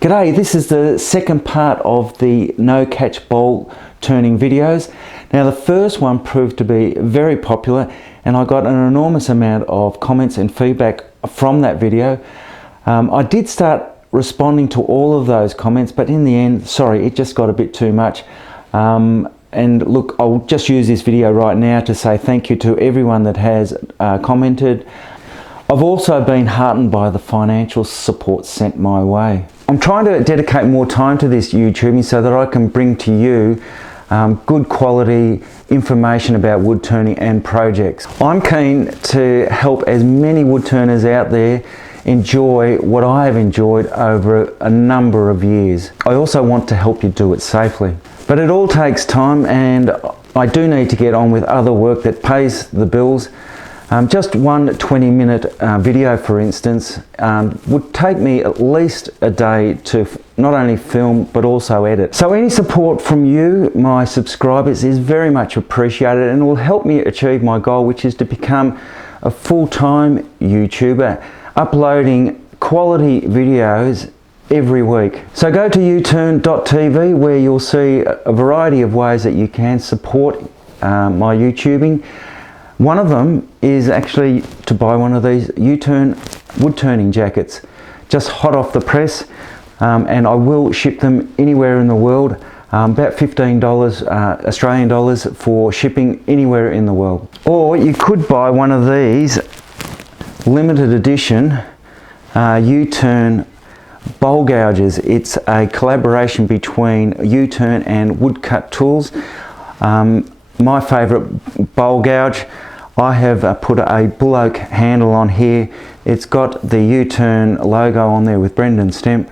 G'day, this is the second part of the no catch bowl turning videos. Now the first one proved to be very popular and I got an enormous amount of comments and feedback from that video. I did start responding to all of those comments, but in the end, sorry, it just got a bit too much. And look, I'll just use this video right now to say thank you to everyone that has commented. I've also been heartened by the financial support sent my way. I'm trying to dedicate more time to this YouTubing so that I can bring to you good quality information about wood turning and projects. I'm keen to help as many wood turners out there enjoy what I have enjoyed over a number of years. I also want to help you do it safely. But it all takes time and I do need to get on with other work that pays the bills. Just one 20-minute video, for instance, would take me at least a day to not only film but also edit. So any support from you, my subscribers, is very much appreciated and will help me achieve my goal, which is to become a full-time YouTuber, uploading quality videos every week. So go to uturn.tv where you'll see a variety of ways that you can support my YouTubing. One of them is actually to buy one of these U-turn wood turning jackets, just hot off the press, and I will ship them anywhere in the world, about $15 Australian dollars for shipping anywhere in the world. Or you could buy one of these limited edition U-turn bowl gouges. It's a collaboration between U-turn and Woodcut Tools. My favourite bowl gouge, I have put a bull oak handle on here. It's got the U-turn logo on there with Brendan Stemp,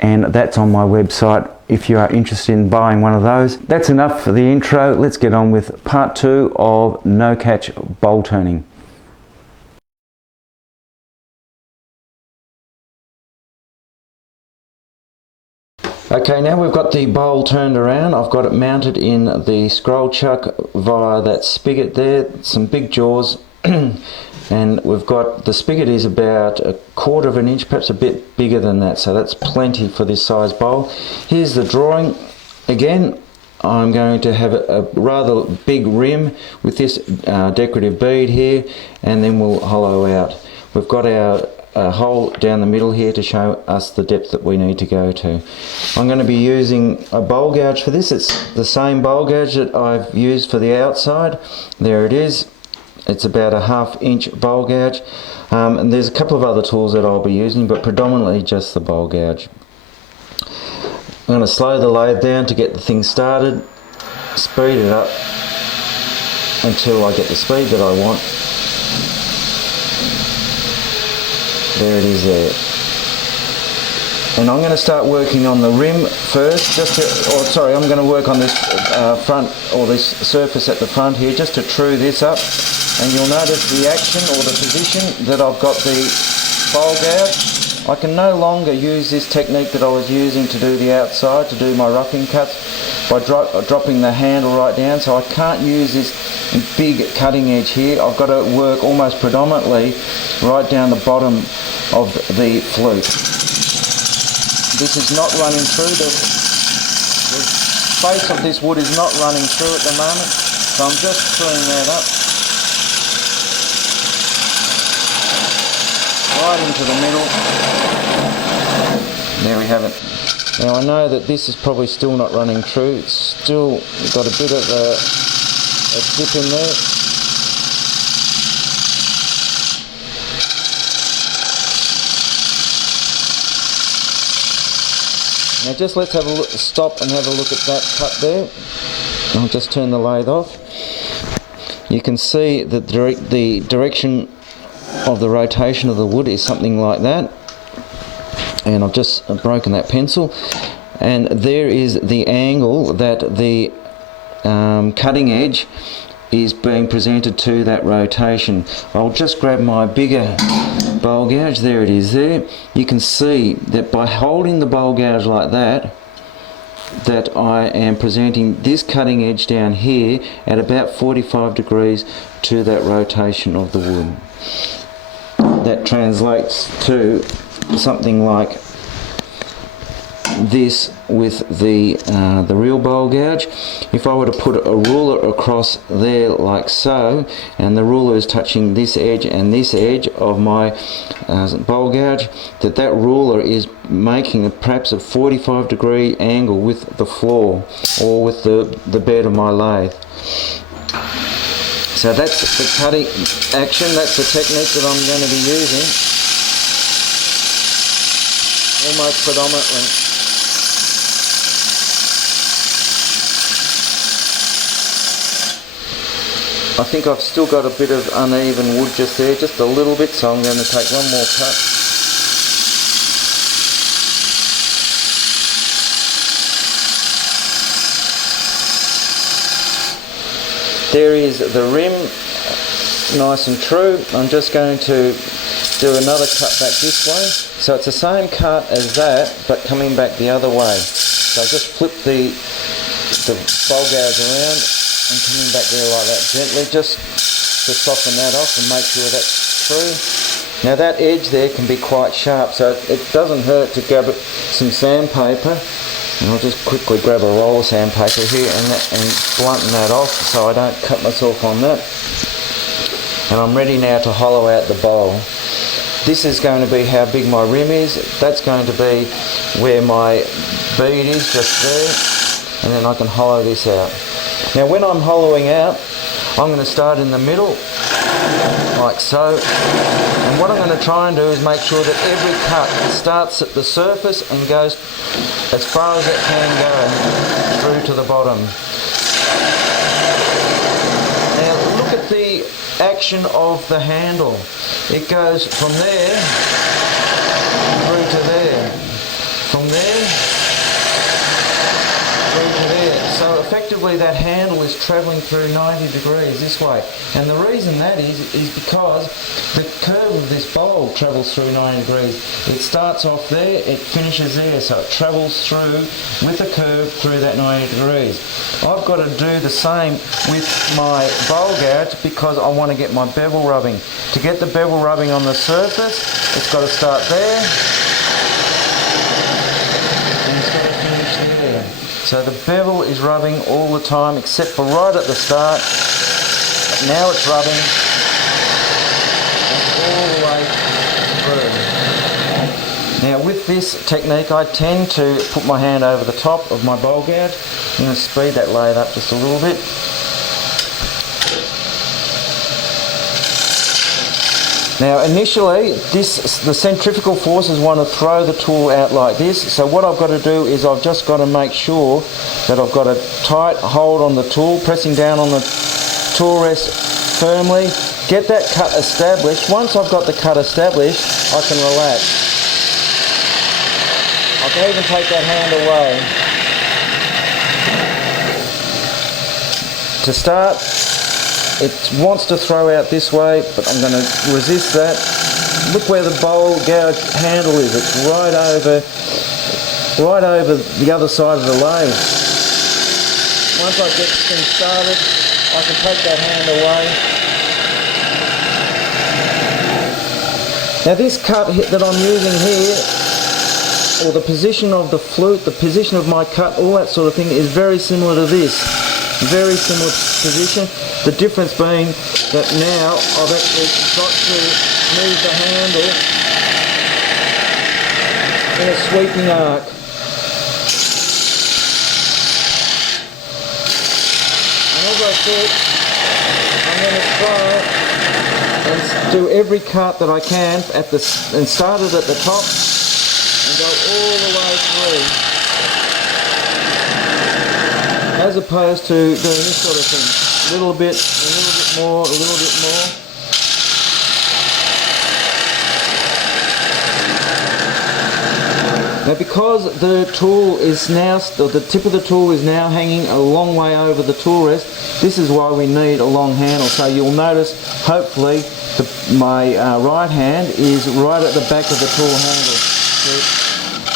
and that's on my website if you are interested in buying one of those. That's enough for the intro. Let's get on with part 2 of no catch bowl turning. Okay, now we've got the bowl turned around. I've got it mounted in the scroll chuck via that spigot there, some big jaws, and we've got, the spigot is about 1/4 of an inch, perhaps a bit bigger than that, so that's plenty for this size bowl. Here's the drawing. Again, I'm going to have a rather big rim with this decorative bead here, and then we'll hollow out. We've got our hole down the middle here to show us the depth that we need to go to. I'm going to be using a bowl gouge for this. It's the same bowl gouge that I've used for the outside. There it is. It's about a 1/2 inch bowl gouge. And there's a couple of other tools that I'll be using, but predominantly just the bowl gouge. I'm going to slow the lathe down to get the thing started, speed it up until I get the speed that I want. There it is there. And I'm going to start working on the rim first, I'm going to work on this front, or this surface at the front here, just to true this up. And you'll notice the action or the position that I've got the bowl gouge. I can no longer use this technique that I was using to do the outside, to do my roughing cuts, by dropping the handle right down, so I can't use this big cutting edge here. I've got to work almost predominantly right down the bottom of the flute. This is not running through, the face of this wood is not running through at the moment, so I'm just screwing that up right into the middle. There we have it. Now I know that this is probably still not running true. It's still got a bit of a dip in there. Now just let's have a look, stop and have a look at that cut there. I'll just turn the lathe off. You can see that the direction of the rotation of the wood is something like that. And I've just broken that pencil, and there is the angle that the cutting edge is being presented to that rotation. I'll just grab my bigger bowl gouge. There it is there. You can see that by holding the bowl gouge like that, that I am presenting this cutting edge down here at about 45 degrees to that rotation of the wood. That translates to something like this with the real bowl gouge. If I were to put a ruler across there like so, and the ruler is touching this edge and this edge of my bowl gouge, that ruler is making perhaps a 45-degree angle with the floor or with the bed of my lathe. So that's the cutting action, that's the technique that I'm going to be using almost predominantly. I think I've still got a bit of uneven wood just there, just a little bit, so I'm going to take one more cut. There is the rim, nice and true. I'm just going to do another cut back this way. So it's the same cut as that, but coming back the other way. So I just flip the bowl gouge around and coming back there like that gently, just to soften that off and make sure that's true. Now that edge there can be quite sharp, so it doesn't hurt to grab some sandpaper. And I'll just quickly grab a roll of sandpaper here and blunten that off so I don't cut myself on that. And I'm ready now to hollow out the bowl. This is going to be how big my rim is. That's going to be where my bead is, just there. And then I can hollow this out. Now when I'm hollowing out, I'm going to start in the middle, like so. And what I'm going to try and do is make sure that every cut starts at the surface and goes as far as it can go through to the bottom. Now look at the action of the handle. It goes from there through to there, from there through to there. So effectively that handle is travelling through 90 degrees this way. And the reason that is because the curve of this bowl travels through 90 degrees. It starts off there, it finishes there, so it travels through with the curve through that 90 degrees. I've got to do the same with my bowl gouge because I want to get my bevel rubbing. To get the bevel rubbing on the surface, it's got to start there and it's got to finish there. So the bevel is rubbing all the time except for right at the start. Now it's rubbing all the way through. Now with this technique I tend to put my hand over the top of my bowl gouge. I'm going to speed that lathe up just a little bit. Now initially the centrifugal forces want to throw the tool out like this, so what I've got to do is I've just got to make sure that I've got a tight hold on the tool, pressing down on the tool rest firmly, get that cut established. Once I've got the cut established, I can relax. I can even take that hand away. To start, it wants to throw out this way, but I'm going to resist that. Look where the bowl gouge handle is. It's right over the other side of the lathe. Once I get things started, I can take that hand away. Now this cut that I'm using here, or the position of the flute, the position of my cut, all that sort of thing is very similar to this. Very similar position. The difference being that now I've actually got to move the handle in a sweeping arc. And as I said, I'm going to try and do every cut that I can and start it at the top and go all the way through. As opposed to doing this sort of thing. A little bit more, a little bit more. Now because the tool is now, or the tip of the tool is now hanging a long way over the tool rest, this is why we need a long handle. So you'll notice, hopefully, my right hand is right at the back of the tool handle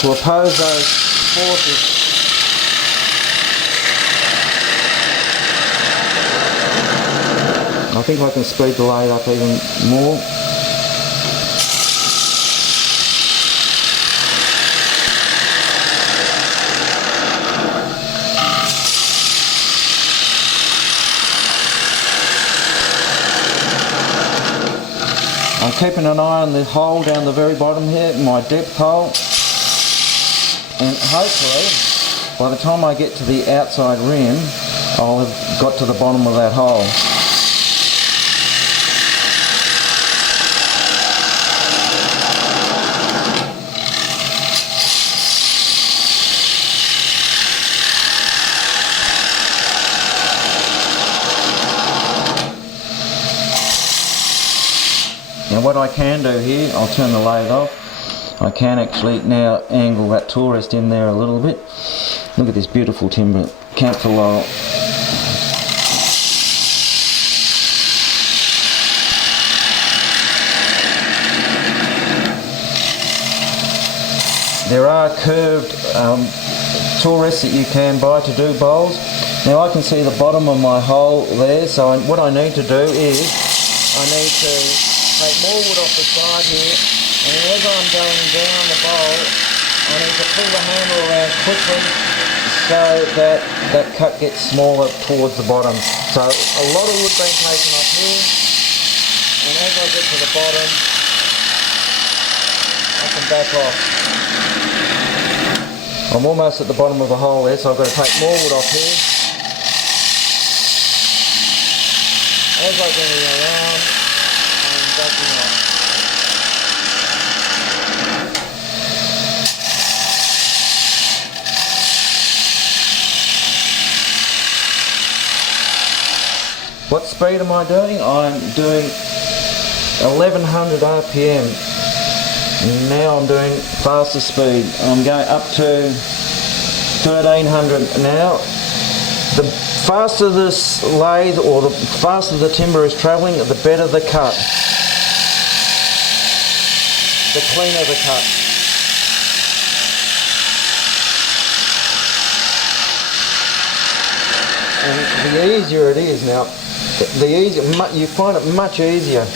to oppose those forces. I think I can speed the lathe up even more. keeping an eye on the hole down the very bottom here, my depth hole, and hopefully by the time I get to the outside rim I'll have got to the bottom of that hole. Now what I can do here, I'll turn the lathe off. I can actually now angle that tool rest in there a little bit. Look at this beautiful timber, camphor laurel. There are curved tool rests that you can buy to do bowls. Now I can see the bottom of my hole there, so what I need to do is I need to take more wood off the side here, and as I'm going down the bowl I need to pull the handle around quickly so that that cut gets smaller towards the bottom. So a lot of wood being taken off here, and as I get to the bottom I can back off. I'm almost at the bottom of the hole there, so I've got to take more wood off here. As I go around, I'm backing off. What speed am I doing? I'm doing 1100 RPM. Now I'm doing faster speed. I'm going up to 1300 now. The faster this lathe or the faster the timber is travelling, the better the cut. The cleaner the cut. And the easier it is now, you find it much easier.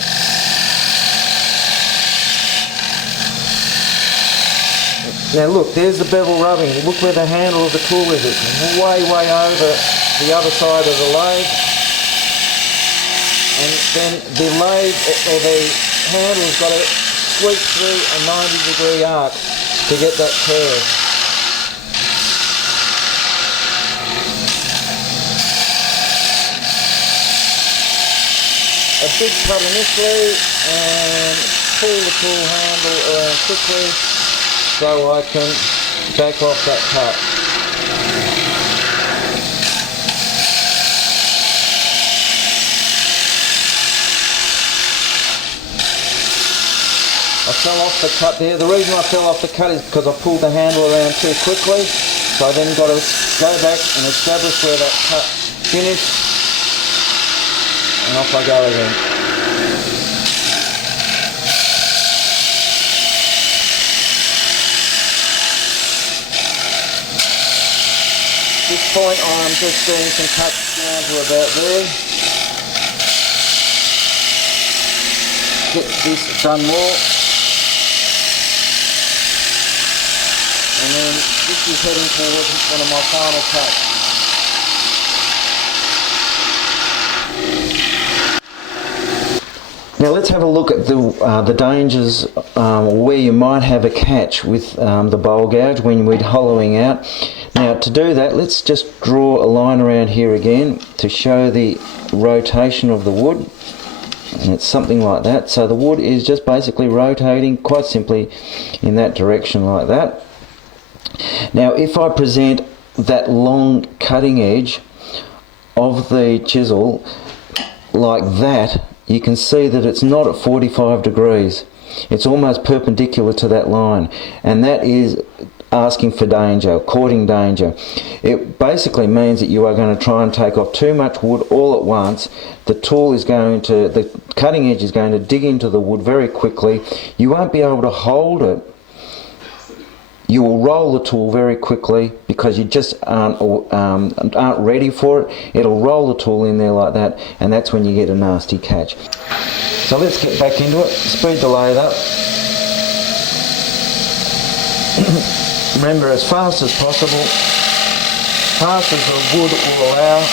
Now look, there's the bevel rubbing. Look where the handle of the tool is. It's way over the other side of the lathe. And then the lathe, or the handle's got to sweep through a 90-degree arc to get that curve. A big cut initially and pull the tool handle around quickly so I can back off that cut. I fell off the cut there. The reason I fell off the cut is because I pulled the handle around too quickly, so I then got to go back and establish where that cut finished, and off I go again. At this point I'm just doing some cuts down to about there. Get this done more. And then this is heading towards one of my final cuts. Now let's have a look at the dangers where you might have a catch with the bowl gouge when we're hollowing out. Now to do that, let's just draw a line around here again to show the rotation of the wood. And it's something like that. So the wood is just basically rotating quite simply in that direction like that. Now if I present that long cutting edge of the chisel like that, you can see that it's not at 45 degrees. It's almost perpendicular to that line, and that is asking for danger, courting danger. It basically means that you are going to try and take off too much wood all at once. The cutting edge is going to dig into the wood very quickly. You won't be able to hold it. You will roll the tool very quickly because you just aren't ready for it. It'll roll the tool in there like that, and that's when you get a nasty catch. So let's get back into it. Speed the lathe up. Remember, as fast as possible, fast as the wood will allow.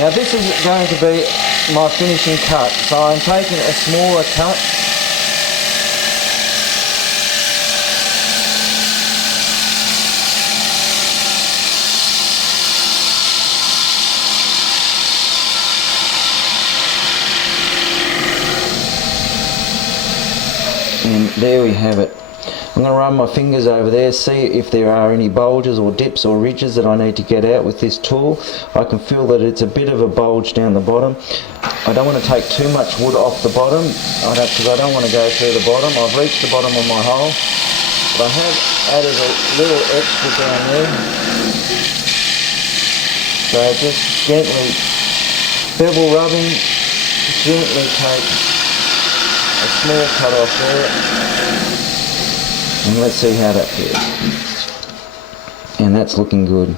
Now this is going to be my finishing cut, so I'm taking a smaller cut. And there we have it. I'm going to run my fingers over there, see if there are any bulges or dips or ridges that I need to get out with this tool. I can feel that it's a bit of a bulge down the bottom. I don't want to take too much wood off the bottom because I don't want to go through the bottom. I've reached the bottom of my hole, but I have added a little extra down there. So just gently, bevel rubbing, gently take a small cut off there. And let's see how that feels. And that's looking good.